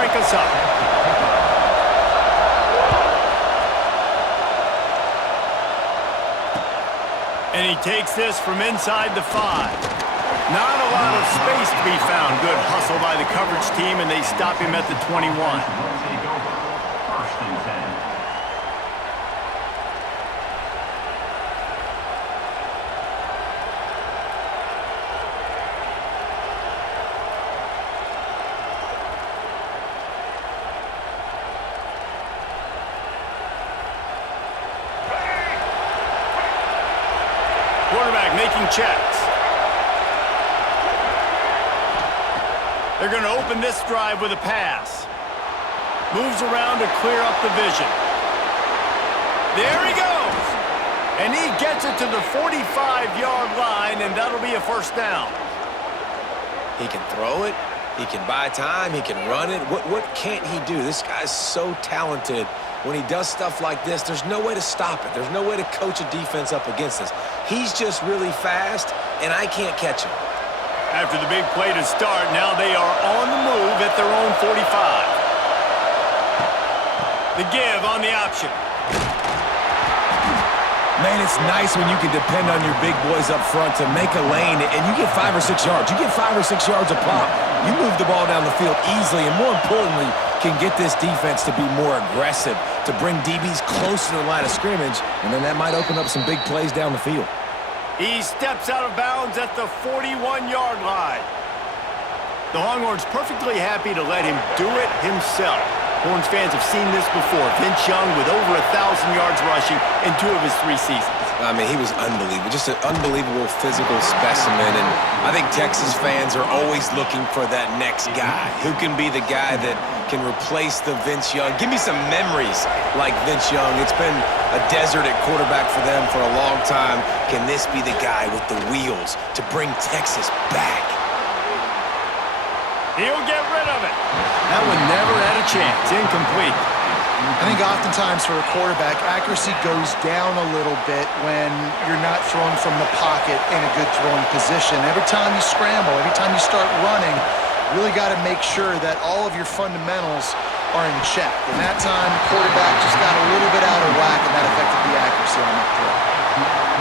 crank us up. And he takes this from inside the 5. Not a lot of space to be found. Good hustle by the coverage team, and they stop him at the 21. Quarterback making checks. They're going to open this drive with a pass. Moves around to clear up the vision. There he goes. And he gets it to the 45-yard line, and that'll be a first down. He can throw it. He can buy time. He can run it. What can't he do? This guy's so talented. When he does stuff like this, there's no way to stop it. There's no way to coach a defense up against this. He's just really fast, and I can't catch him. After the big play to start, now they are on the move at their own 45. The give on the option. Man, it's nice when you can depend on your big boys up front to make a lane, and you get 5 or 6 yards. You get 5 or 6 yards a pop. You move the ball down the field easily, and more importantly, can get this defense to be more aggressive, to bring DBs close to the line of scrimmage, and then that might open up some big plays down the field. He steps out of bounds at the 41-yard line. The Longhorns perfectly happy to let him do it himself. Horns fans have seen this before. Vince Young with over 1,000 yards rushing in 2 of his 3 seasons. I mean, he was unbelievable. Just an unbelievable physical specimen. And I think Texas fans are always looking for that next guy. Who can be the guy that can replace the Vince Young? Give me some memories like Vince Young. It's been a desert at quarterback for them for a long time. Can this be the guy with the wheels to bring Texas back? He'll get rid of it. That one never had a chance. Incomplete. I think oftentimes for a quarterback, accuracy goes down a little bit when you're not throwing from the pocket in a good throwing position. Every time you scramble, every time you start running, you really got to make sure that all of your fundamentals are in check. And that time, the quarterback just got a little bit out of whack, and that affected the accuracy on that throw.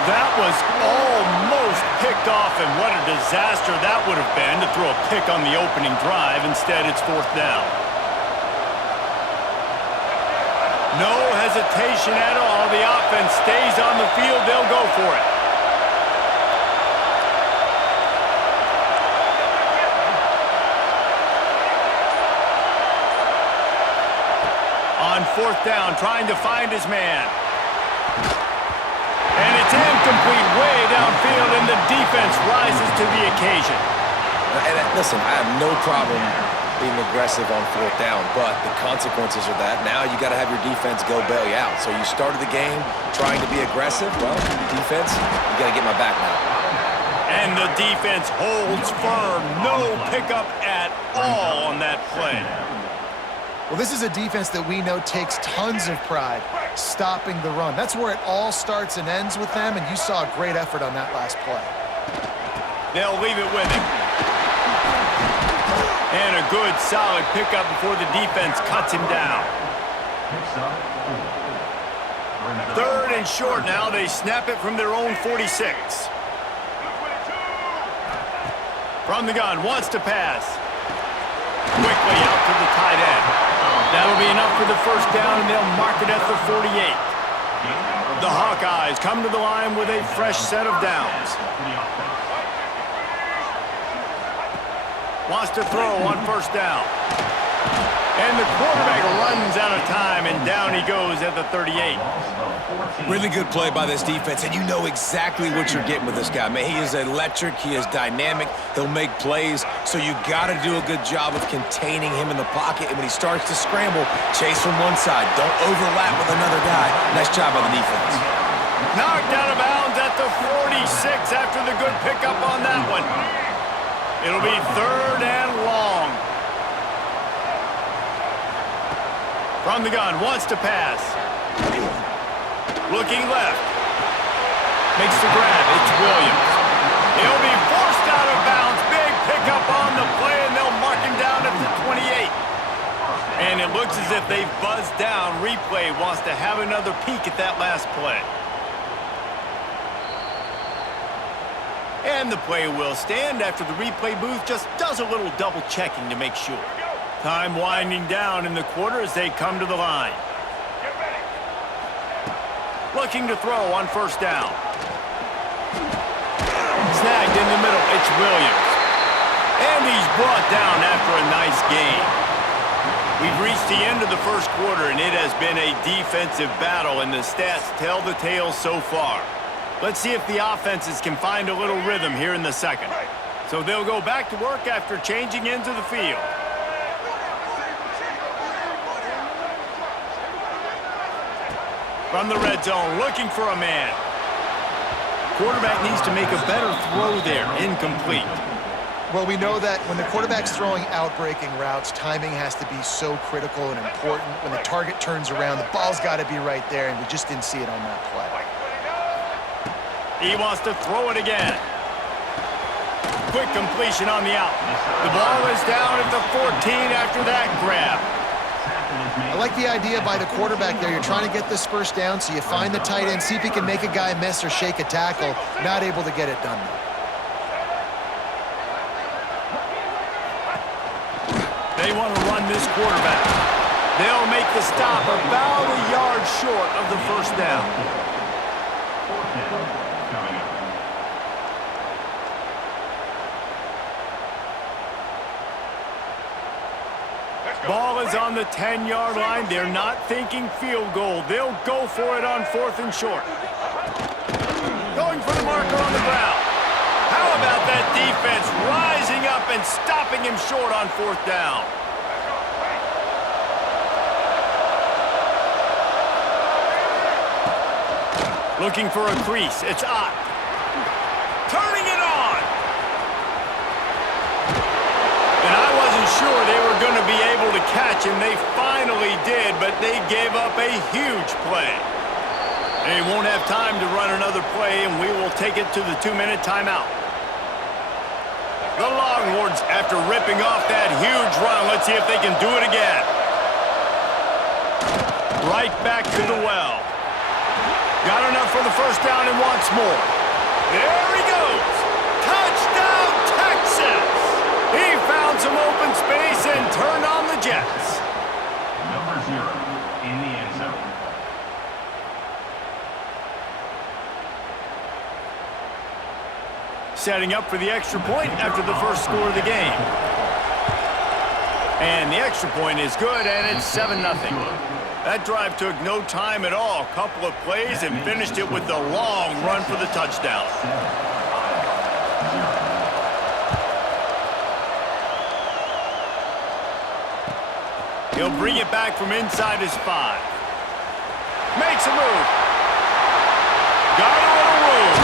That was almost picked off, and what a disaster that would have been to throw a pick on the opening drive. Instead, it's 4th down. No hesitation at all. The offense stays on the field. They'll go for it. On 4th down, trying to find his man. And it's incomplete way downfield, and the defense rises to the occasion. And listen, I have no problem being aggressive on 4th down, but the consequences are that now you got to have your defense go bail you out. So you started the game trying to be aggressive. Well, defense, you got to get my back now. And the defense holds firm. No pickup at all on that play. Well, this is a defense that we know takes tons of pride stopping the run. That's where it all starts and ends with them, and you saw a great effort on that last play. They'll leave it with him. And a good, solid pickup before the defense cuts him down. 3rd and short now. They snap it from their own 46. From the gun, wants to pass. Quickly out to the tight end. That'll be enough for the first down, and they'll mark it at the 48. The Hawkeyes come to the line with a fresh set of downs. Wants to throw on 1st down. And the quarterback runs out of time, and down he goes at the 38. Really good play by this defense, and you know exactly what you're getting with this guy. Man, he is electric. He is dynamic. He'll make plays, so you got to do a good job of containing him in the pocket. And when he starts to scramble, chase from one side. Don't overlap with another guy. Nice job by the defense. Knocked out of bounds at the 46 after the good pickup on that one. It'll be 3rd and long. From the gun, wants to pass. Looking left. Makes the grab. It's Williams. He'll be forced out of bounds. Big pickup on the play, and they'll mark him down at the 28. and it looks as if they've buzzed down. Replay wants to have another peek at that last play. And the play will stand after the replay booth just does a little double checking to make sure. Time winding down in the quarter as they come to the line. Looking to throw on first down. Snagged in the middle, it's Williams. And he's brought down after a nice gain. We've reached the end of the first quarter, and it has been a defensive battle, and the stats tell the tale so far. Let's see if the offenses can find a little rhythm here in the second. So they'll go back to work after changing into the field. From the red zone, looking for a man. Quarterback needs to make a better throw there. Incomplete. Well, we know that when the quarterback's throwing out-breaking routes, timing has to be so critical and important. When the target turns around, the ball's got to be right there, and we just didn't see it on that play. He wants to throw it again. Quick completion on the out. The ball is down at the 14 after that grab. I like the idea by the quarterback there. You're trying to get this first down, so you find the tight end, see if he can make a guy miss or shake a tackle. Not able to get it done. They want to run this quarterback. They'll make the stop about a yard short of the first down. Ball is on the 10-yard line. They're not thinking field goal. They'll go for it on fourth and short. Going for the marker on the ground. How about that defense rising up and stopping him short on fourth down? Looking for a crease. It's Ott. Turning it on. And I wasn't sure they were going to be able to catch, and they finally did, but they gave up a huge play. They won't have time to run another play, and we will take it to the 2-minute timeout. The Longhorns, after ripping off that huge run, let's see if they can do it again. Right back to the well. Got enough for the first down and wants more. There he goes. Touchdown, Texas! He found some open space and turned on the Jets. Number 0 in the end zone. Setting up for the extra point after the first score of the game. And the extra point is good, and it's 7-0. That drive took no time at all. Couple of plays and finished it with a long run for the touchdown. He'll bring it back from inside his 5. Makes a move. Got a little room.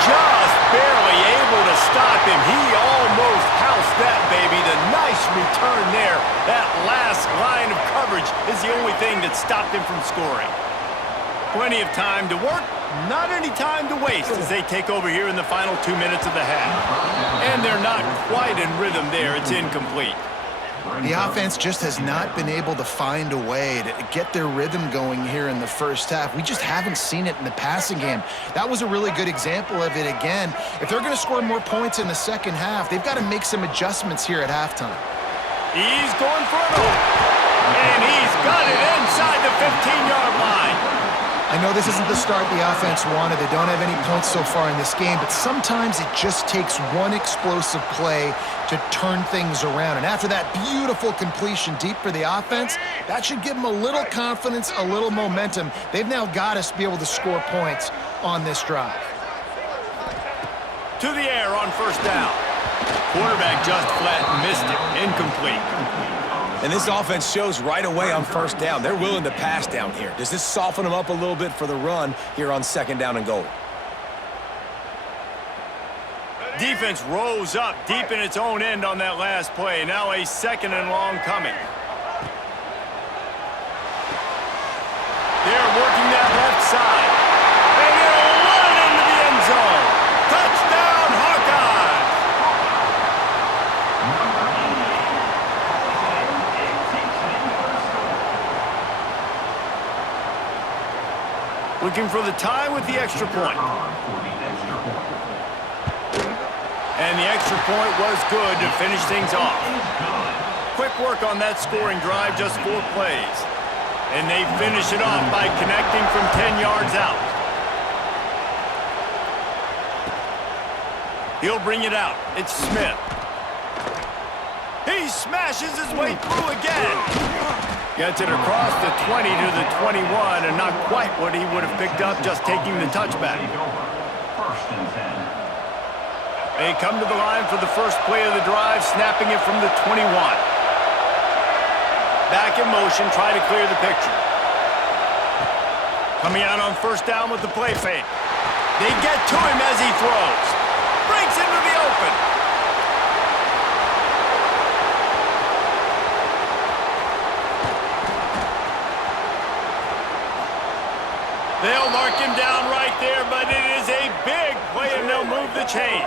Just barely able to stop him. He almost housed that baby. The nice return there. That last line of coverage is the only thing that stopped him from scoring. Plenty of time to work. Not any time to waste as they take over here in the final 2 minutes of the half. And they're not quite in rhythm there. It's incomplete. The offense just has not been able to find a way to get their rhythm going here in the first half. We just haven't seen it in the passing game. That was a really good example of it again. If they're going to score more points in the second half, they've got to make some adjustments here at halftime. He's going for it all. And he's got it inside the 15-yard line. I know this isn't the start the offense wanted. They don't have any points so far in this game, but sometimes it just takes one explosive play to turn things around. And after that beautiful completion deep for the offense, that should give them a little confidence, a little momentum. They've now got us to be able to score points on this drive. To the air on first down. Quarterback just flat missed it. Incomplete. And this offense shows right away on first down. They're willing to pass down here. Does this soften them up a little bit for the run here on second down and goal? Defense rose up deep in its own end on that last play. Now a second and long coming. They're working that left side. And they'll run it into the end zone. Touchdown, Hawkeyes! Looking for the tie with the extra point. And the extra point was good to finish things off. Quick work on that scoring drive, just 4 plays. And they finish it off by connecting from 10 yards out. He'll bring it out. It's Smith. He smashes his way through again. Gets it across the 20 to the 21, and not quite what he would have picked up just taking the touchback. First and 10. They come to the line for the first play of the drive, snapping it from the 21. Back in motion, try to clear the picture. Coming out on first down with the play fake. They get to him as he throws. Breaks into the open. They'll mark him down right there, but it is a big play, and they'll move the chains.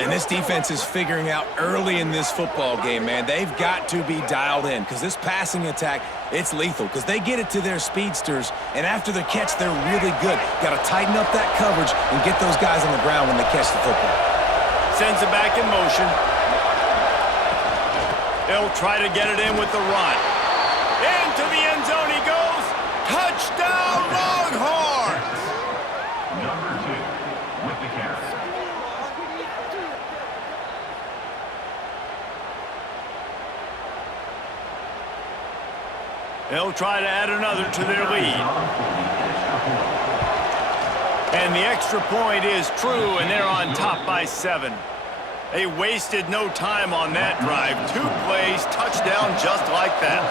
And this defense is figuring out early in this football game, man. They've got to be dialed in because this passing attack, it's lethal because they get it to their speedsters, and after the catch, they're really good. Got to tighten up that coverage and get those guys on the ground when they catch the football. Sends it back in motion. They'll try to get it in with the run. Into the end zone he goes. Touchdown, Longhorns! Number 2 with the carry. They'll try to add another to their lead. And the extra point is true, and they're on top by 7. They wasted no time on that drive. 2 plays, touchdown just like that.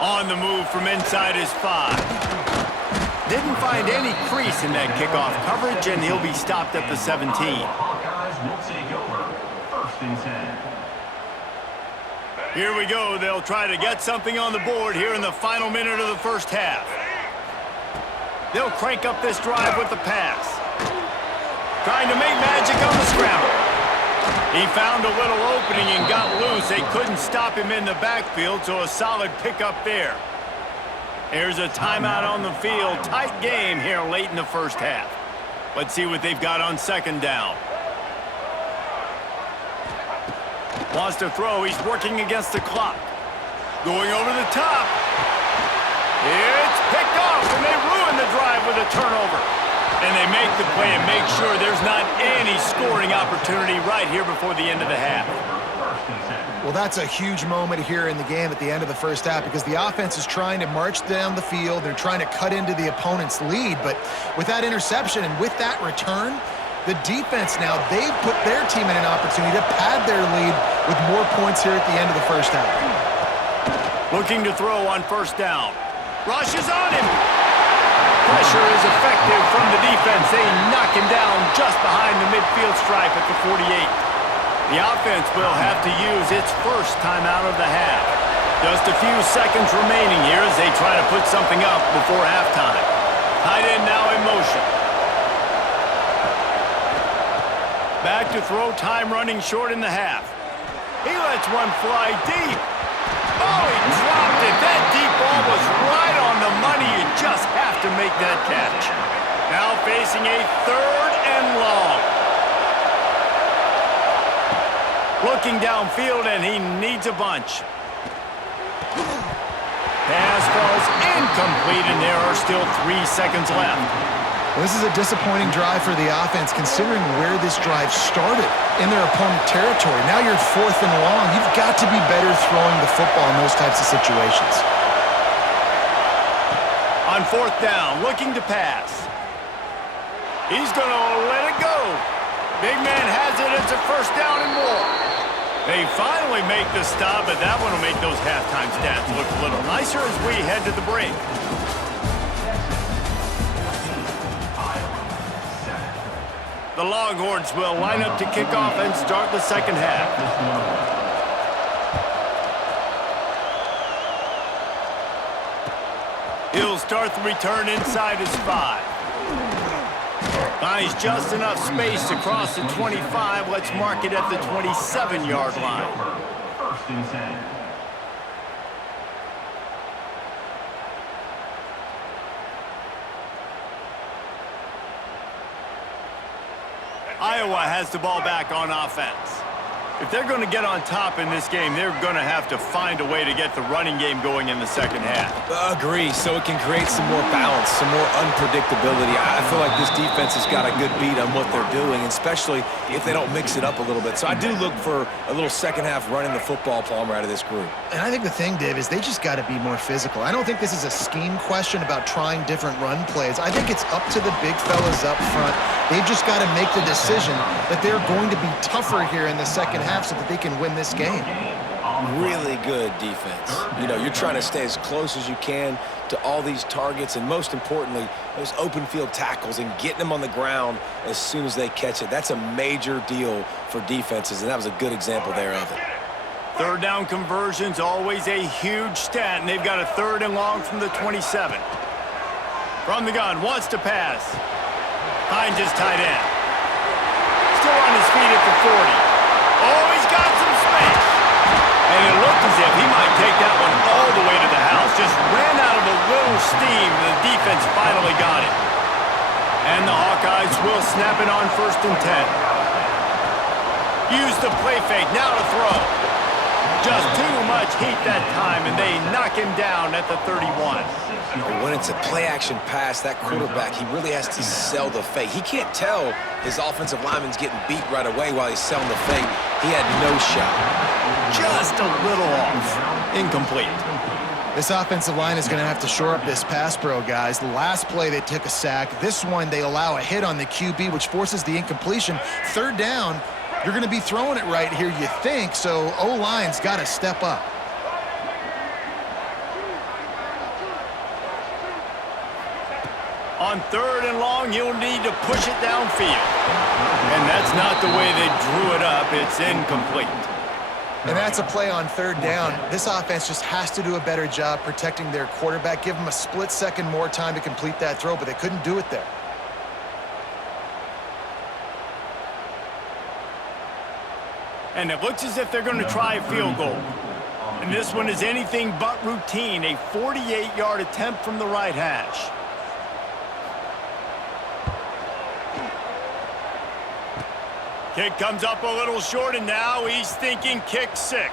On the move from inside his 5. Didn't find any crease in that kickoff coverage, and he'll be stopped at the 17. Hawkeyes will take over. First and 10. Here we go. They'll try to get something on the board here in the final minute of the first half. They'll crank up this drive with the pass. Trying to make magic on the scramble. He found a little opening and got loose. They couldn't stop him in the backfield, so a solid pickup there. There's a timeout on the field. Tight game here late in the first half. Let's see what they've got on second down. Wants to throw. He's working against the clock. Going over the top. It's picked off, and they ruin the drive with a turnover. And they make the play and make sure there's not any scoring opportunity right here before the end of the half. Well, that's a huge moment here in the game at the end of the first half because the offense is trying to march down the field. They're trying to cut into the opponent's lead. But with that interception and with that return, the defense now, they've put their team in an opportunity to pad their lead with more points here at the end of the first half. Looking to throw on first down. Rushes on him. Pressure is effective from the defense. They knock him down just behind the midfield stripe at the 48. The offense will have to use its first timeout of the half. Just a few seconds remaining here as they try to put something up before halftime. Tight end now in motion. Back to throw, time running short in the half. He lets one fly deep. Oh, he dropped it. That deep ball was right on the money. You just have to make that catch. Now facing a 3rd and long. Looking downfield, and he needs a bunch. Pass falls incomplete, and there are still 3 seconds left. This is a disappointing drive for the offense considering where this drive started in their opponent territory. Now you're 4th and long. You've got to be better throwing the football in those types of situations. On 4th down, looking to pass. He's going to let it go. Big man has it. It's a first down and more. They finally make the stop, but that one will make those halftime stats look a little nicer as we head to the break. The Longhorns will line up to kick off and start the second half. He'll start the return inside his 5. Finds just enough space to cross the 25. Let's mark it at the 27-yard line. First and 10. Iowa has the ball back on offense. If they're going to get on top in this game, they're going to have to find a way to get the running game going in the second half. Agree, so it can create some more balance, some more unpredictability. I feel like this defense has got a good beat on what they're doing, especially if they don't mix it up a little bit. So I do look for a little second half running the football, Palmer, out of this group. And I think the thing, Dave, is they just got to be more physical. I don't think this is a scheme question about trying different run plays. I think it's up to the big fellas up front. They've just got to make the decision that they're going to be tougher here in the second half so that they can win this game. Really good defense. You know, you're trying to stay as close as you can to all these targets, and most importantly, those open field tackles and getting them on the ground as soon as they catch it. That's a major deal for defenses, and that was a good example there of it. Third down conversion's always a huge stat, and they've got a 3rd and long from the 27. From the gun, wants to pass. Hines is tight end. Still on his feet at the 40. Oh, he's got some space. And it looked as if he might take that one all the way to the house. Just ran out of a little steam. The defense finally got it. And the Hawkeyes will snap it on 1st and 10. Use the play fake, now to throw. Just too much heat that time, and they knock him down at the 31. When it's a play-action pass, that quarterback, he really has to sell the fake. He can't tell his offensive lineman's getting beat right away while he's selling the fake. He had no shot. Just a little off. Incomplete. This offensive line is going to have to shore up this pass pro, guys. The last play, they took a sack. This one, they allow a hit on the QB, which forces the incompletion. 3rd down, you're going to be throwing it right here, you think, so O-line's got to step up. On 3rd and long, you'll need to push it downfield. And that's not the way they drew it up. It's incomplete. And that's a play on 3rd down. This offense just has to do a better job protecting their quarterback. Give them a split second more time to complete that throw, but they couldn't do it there. And it looks as if they're going to try a field goal. And this one is anything but routine. A 48-yard attempt from the right hash. Kick comes up a little short, and now he's thinking kick 6.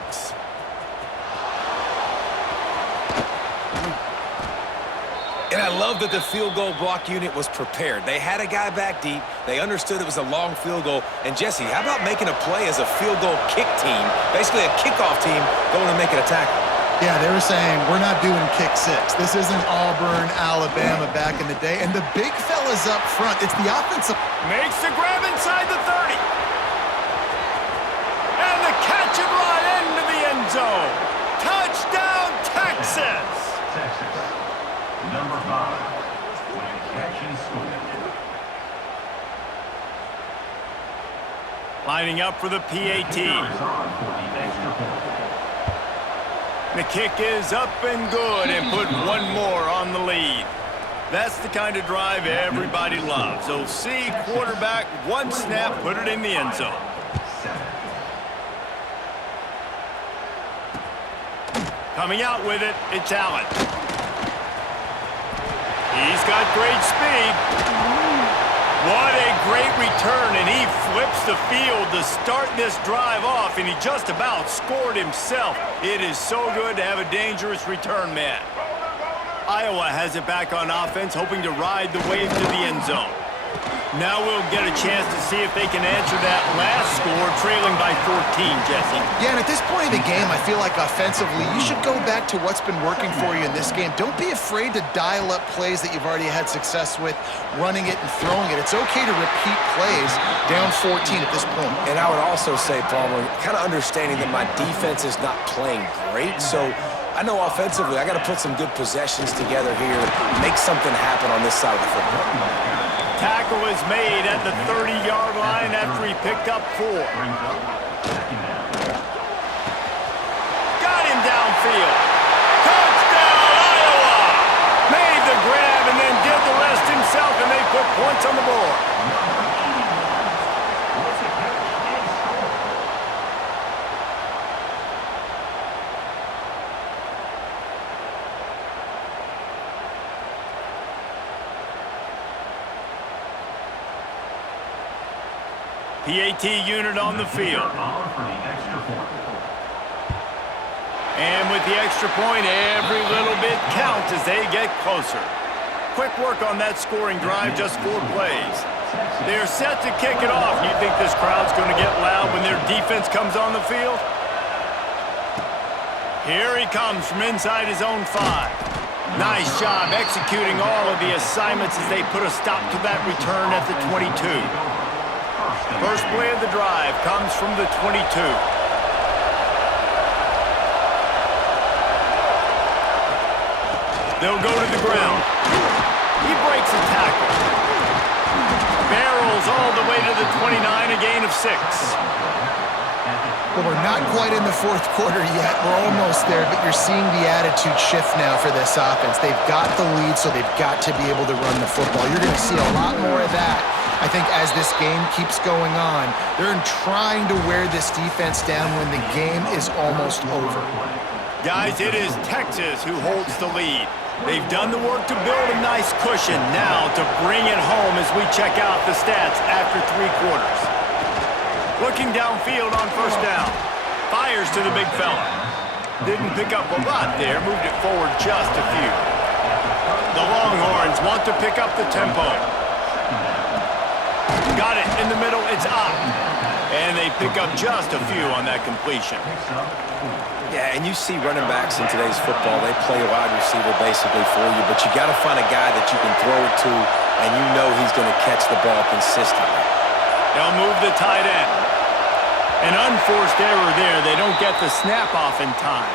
And I love that the field goal block unit was prepared. They had a guy back deep. They understood it was a long field goal. And, Jesse, how about making a play as a field goal kick team, basically a kickoff team, going and making a tackle? Yeah, they were saying, we're not doing kick 6. This isn't Auburn, Alabama back in the day. And the big fellas up front, it's the offensive. Makes the grab inside the 30. And the catch it right into the end zone. Touchdown, Texas. Texas. Number 5. Catch and score. Lining up for the PAT. The kick is up and good, and put one more on the lead. That's the kind of drive everybody loves. So see quarterback, one snap, put it in the end zone. Coming out with it, it's Allen. He's got great speed. What a great return, and he flips the field to start this drive off, and he just about scored himself. It is so good to have a dangerous return man. Iowa has it back on offense, hoping to ride the wave to the end zone. Now we'll get a chance to see if they can answer that last score, trailing by 14, Jesse. Yeah, and at this point of the game, I feel like offensively, you should go back to what's been working for you in this game. Don't be afraid to dial up plays that you've already had success with, running it and throwing it. It's okay to repeat plays down 14 at this point. And I would also say, Palmer, kind of understanding that my defense is not playing great, so I know offensively I got to put some good possessions together here, make something happen on this side of the football. Tackle is made at the 30-yard line after he picked up 4. Got him downfield. Touchdown, Iowa! Made the grab and then did the rest himself, and they put points on the board. PAT unit on the field. For the extra point. And with the extra point, every little bit counts as they get closer. Quick work on that scoring drive, just 4 plays. They're set to kick it off. You think this crowd's going to get loud when their defense comes on the field? Here he comes from inside his own 5. Nice job executing all of the assignments as they put a stop to that return at the 22. First play of the drive comes from the 22. They'll go to the ground. He breaks a tackle. Barrels all the way to the 29, a gain of 6. Well, we're not quite in the fourth quarter yet. We're almost there, but you're seeing the attitude shift now for this offense. They've got the lead, so they've got to be able to run the football. You're going to see a lot more of that, I think, as this game keeps going on. They're trying to wear this defense down when the game is almost over. Guys, it is Texas who holds the lead. They've done the work to build a nice cushion. Now to bring it home as we check out the stats after 3 quarters. Looking downfield on first down. Fires to the big fella. Didn't pick up a lot there. Moved it forward just a few. The Longhorns want to pick up the tempo. Got it in the middle. It's up. And they pick up just a few on that completion. Yeah, and you see running backs in today's football, they play a wide receiver basically for you, but you got to find a guy that you can throw it to, and you know he's going to catch the ball consistently. They'll move the tight end. An unforced error there. They don't get the snap off in time.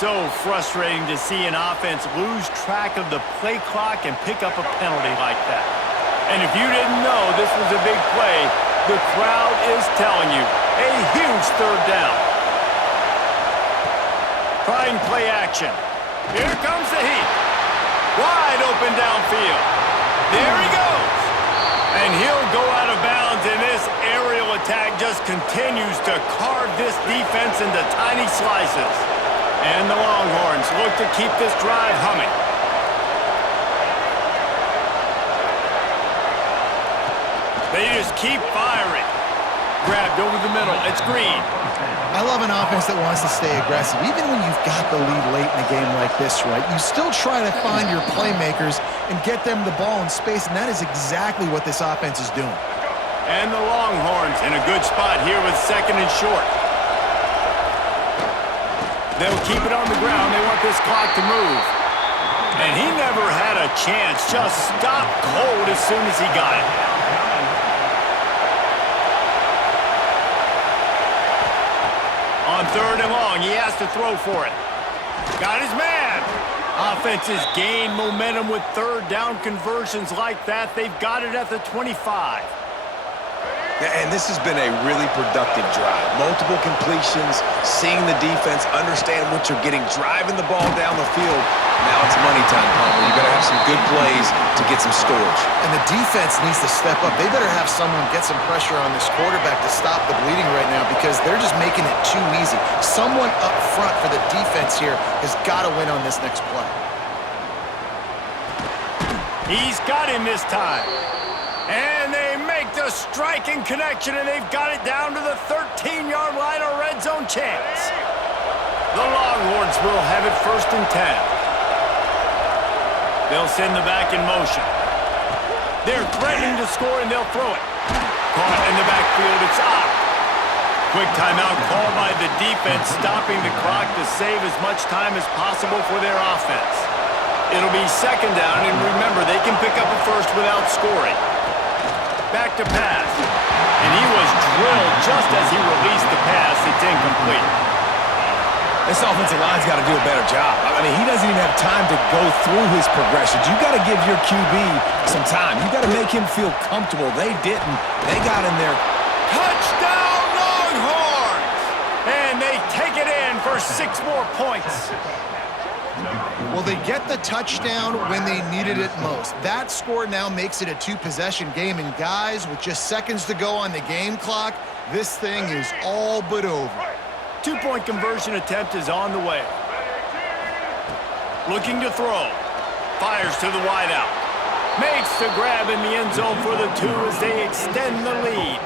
So frustrating to see an offense lose track of the play clock and pick up a penalty like that. And if you didn't know this was a big play, the crowd is telling you a huge third down. Trying play action. Here comes the heat. Wide open downfield. There he goes. And he'll go out of bounds, and this aerial attack just continues to carve this defense into tiny slices. And the Longhorns look to keep this drive humming. They just keep firing. Grabbed over the middle. It's Green. I love an offense that wants to stay aggressive. Even when you've got the lead late in a game like this, right, you still try to find your playmakers and get them the ball in space, and that is exactly what this offense is doing. And the Longhorns in a good spot here with 2nd and short. They'll keep it on the ground. They want this clock to move. And he never had a chance. Just stopped cold as soon as he got it. On 3rd and long, he has to throw for it. Got his man. Offenses gain momentum with 3rd down conversions like that. They've got it at the 25. And this has been a really productive drive. Multiple completions, seeing the defense, understand what you're getting, driving the ball down the field. Now it's money time, Palmer. You got to have some good plays to get some scores. And the defense needs to step up. They better have someone get some pressure on this quarterback to stop the bleeding right now, because they're just making it too easy. Someone up front for the defense here has got to win on this next play. He's got him this time. And they make the striking connection, and they've got it down to the 13-yard line, a red zone chance. The Longhorns will have it 1st and 10. They'll send the back in motion. They're threatening to score, and they'll throw it. Caught in the backfield, it's up. Quick timeout called by the defense, stopping the clock to save as much time as possible for their offense. It'll be 2nd down, and remember, they can pick up a first without scoring. Back to pass. And he was drilled just as he released the pass. It's incomplete. This offensive line's got to do a better job. I mean, he doesn't even have time to go through his progressions. You got to give your QB some time. You got to make him feel comfortable. They didn't. They got in there. Touchdown, Longhorns! And they take it in for 6 more points. Well, they get the touchdown when they needed it most. That score now makes it a 2-possession game. And guys, with just seconds to go on the game clock, this thing is all but over. 2-point conversion attempt is on the way. Looking to throw. Fires to the wideout. Makes the grab in the end zone for the 2 as they extend the lead.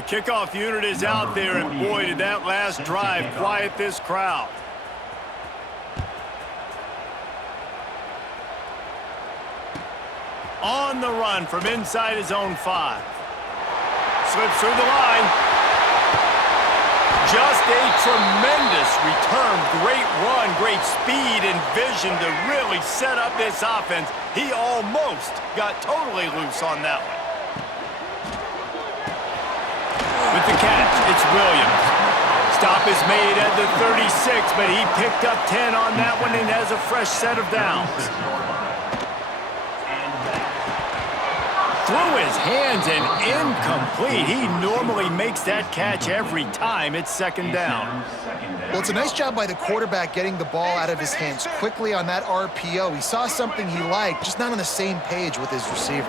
The kickoff unit is out there, and boy, did that last drive quiet this crowd. On the run from inside his own 5. Slips through the line. Just a tremendous return. Great run, great speed and vision to really set up this offense. He almost got totally loose on that one. With the catch, it's Williams. Stop is made at the 36, but he picked up 10 on that one and has a fresh set of downs. Through his hands and incomplete. He normally makes that catch every time it's second down. Well, it's a nice job by the quarterback getting the ball out of his hands quickly on that RPO. He saw something he liked, just not on the same page with his receiver.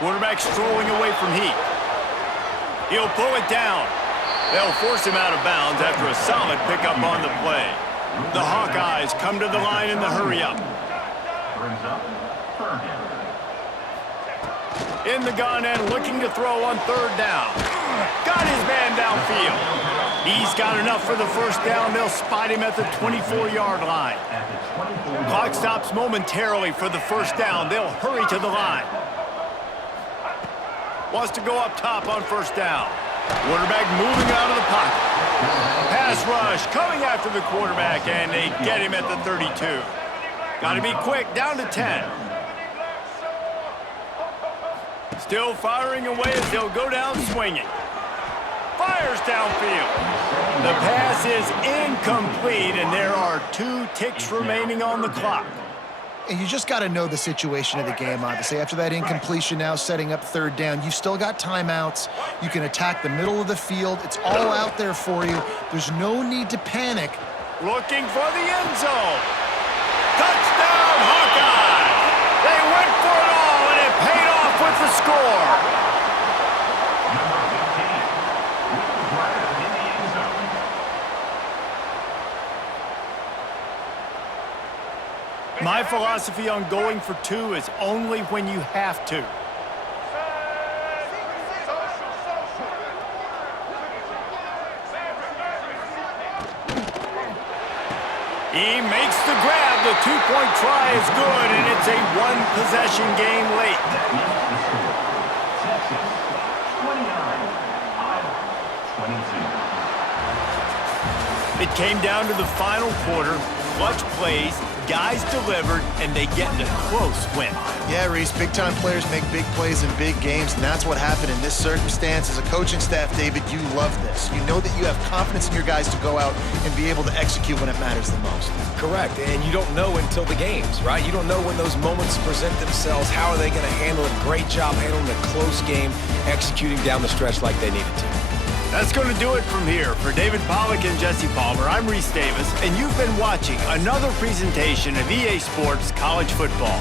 Quarterback strolling away from Heath. He'll pull it down. They'll force him out of bounds after a solid pickup on the play. The Hawkeyes come to the line in the hurry-up. Brings up third down. In the gun and looking to throw on third down. Got his man downfield. He's got enough for the first down. They'll spot him at the 24-yard line. Clock stops momentarily for the first down. They'll hurry to the line. Wants to go up top on first down. Quarterback moving out of the pocket. Pass rush coming after the quarterback, and they get him at the 32. Got to be quick, down to 10. Still firing away as they'll go down swinging. Fires downfield. The pass is incomplete, and there are 2 ticks remaining on the clock. And you just got to know the situation of the game, obviously. After that incompletion now setting up third down, you've still got timeouts. You can attack the middle of the field. It's all out there for you. There's no need to panic. Looking for the end zone. Touchdown, Hawkeyes! They went for it all, and it paid off with the score. Number 15, Will Grier in the end zone. My philosophy on going for 2 is only when you have to. He makes the grab. The 2-point try is good, and it's a 1-possession game late. Texas 29, Iowa 22. It came down to the final quarter. Clutch plays, guys delivered, and they get a close win. Yeah, Reese, big-time players make big plays in big games, and that's what happened in this circumstance. As a coaching staff, David, you love this. You know that you have confidence in your guys to go out and be able to execute when it matters the most. Correct, and you don't know until the games, right? You don't know when those moments present themselves. How are they going to handle it? Great job handling a close game, executing down the stretch like they needed to. That's going to do it from here. For David Pollack and Jesse Palmer, I'm Reese Davis, and you've been watching another presentation of EA Sports College Football.